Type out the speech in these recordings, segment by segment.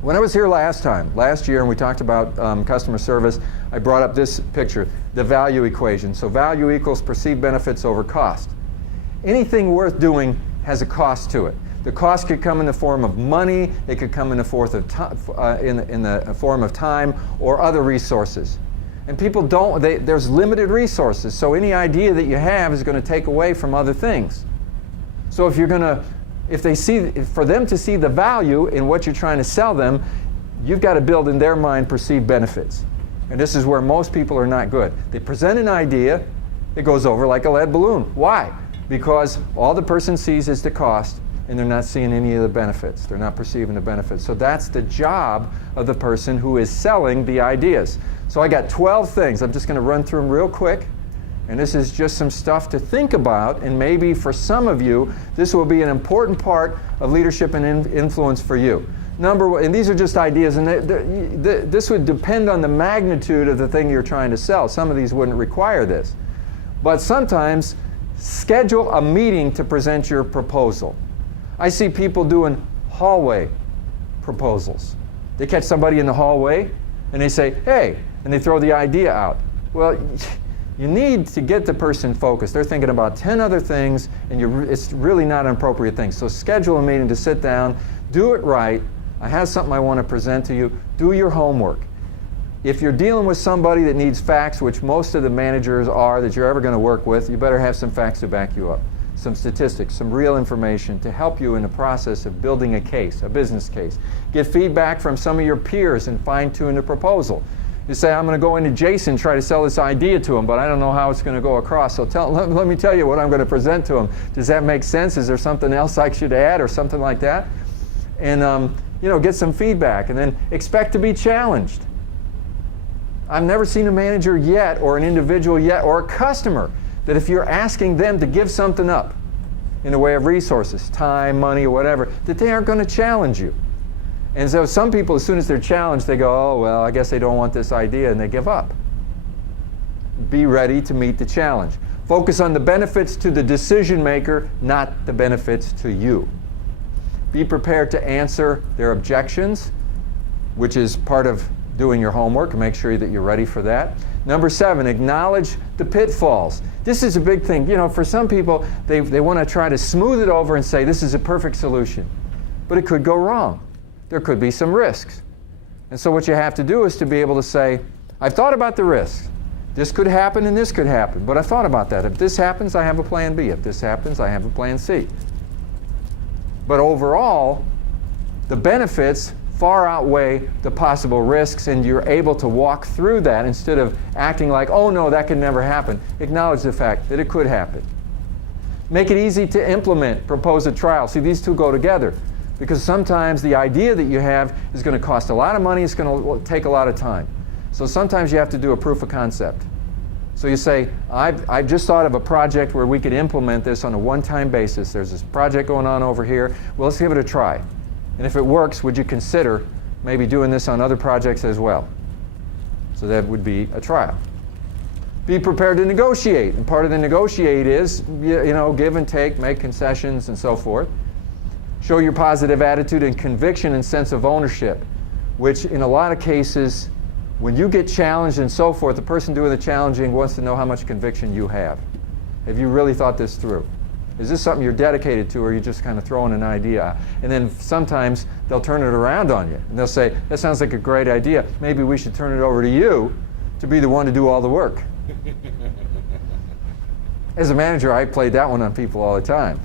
When I was here last year, and we talked about customer service, I brought up this picture, the value equation. So value equals perceived benefits over cost. Anything worth doing has a cost to it. The cost could come in the form of money, it could come in the form of time, or other resources. And people don't, there's limited resources, so any idea that you have is going to take away from other things. So if for them to see the value in what you're trying to sell them, you've got to build in their mind perceived benefits. And this is where most people are not good. They present an idea, it goes over like a lead balloon. Why? Because all the person sees is the cost, and they're not seeing any of the benefits. They're not perceiving the benefits. So that's the job of the person who is selling the ideas. So I got 12 things. I'm just going to run through them real quick. And this is just some stuff to think about, and maybe for some of you, this will be an important part of leadership and influence for you. Number one, and these are just ideas, and this would depend on the magnitude of the thing you're trying to sell. Some of these wouldn't require this. But sometimes, schedule a meeting to present your proposal. I see people doing hallway proposals. They catch somebody in the hallway, and they say, hey, and they throw the idea out. Well, you need to get the person focused. They're thinking about 10 other things, and it's really not an appropriate thing. So schedule a meeting to sit down, do it right. I have something I want to present to you. Do your homework. If you're dealing with somebody that needs facts, which most of the managers are that you're ever going to work with, you better have some facts to back you up. Some statistics, some real information to help you in the process of building a case, a business case. Get feedback from some of your peers and fine-tune the proposal. You say, I'm going to go into Jason and try to sell this idea to him, but I don't know how it's going to go across. So let me tell you what I'm going to present to him. Does that make sense? Is there something else I should add or something like that? And get some feedback, and then expect to be challenged. I've never seen a manager yet, or an individual yet, or a customer, that if you're asking them to give something up in the way of resources, time, money, or whatever, that they aren't going to challenge you. And so some people, as soon as they're challenged, they go, oh, well, I guess they don't want this idea, and they give up. Be ready to meet the challenge. Focus on the benefits to the decision maker, not the benefits to you. Be prepared to answer their objections, which is part of doing your homework, and make sure that you're ready for that. Number 7, acknowledge the pitfalls. This is a big thing. For some people, they want to try to smooth it over and say, this is a perfect solution. But it could go wrong. There could be some risks. And so what you have to do is to be able to say, I've thought about the risks. This could happen and this could happen, but I thought about that. If this happens, I have a plan B. If this happens, I have a plan C. But overall, the benefits far outweigh the possible risks, and you're able to walk through that instead of acting like, oh no, that could never happen. Acknowledge the fact that it could happen. Make it easy to implement, propose a trial. See, these two go together, because sometimes the idea that you have is going to cost a lot of money, it's going to take a lot of time. So sometimes you have to do a proof of concept. So you say, I've just thought of a project where we could implement this on a one-time basis. There's this project going on over here. Well, let's give it a try. And if it works, would you consider maybe doing this on other projects as well? So that would be a trial. Be prepared to negotiate. And part of the negotiate is, give and take, make concessions, and so forth. Show your positive attitude and conviction and sense of ownership, which in a lot of cases, when you get challenged and so forth, the person doing the challenging wants to know how much conviction you have. Have you really thought this through? Is this something you're dedicated to, or are you just kind of throwing an idea out? And then sometimes they'll turn it around on you. And they'll say, that sounds like a great idea. Maybe we should turn it over to you to be the one to do all the work. As a manager, I played that one on people all the time.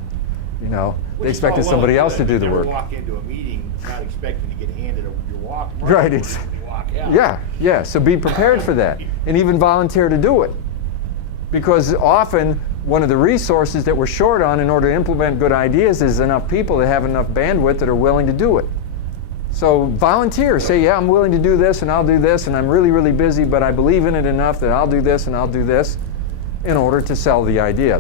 They expected somebody else to do the work. You walk into a meeting not expecting to get handed your walk. Right. Walk out. Yeah. So be prepared for that, and even volunteer to do it. Because often, one of the resources that we're short on in order to implement good ideas is enough people that have enough bandwidth that are willing to do it. So volunteer. Say, yeah, I'm willing to do this, and I'll do this, and I'm really, really busy, but I believe in it enough that I'll do this and I'll do this in order to sell the idea.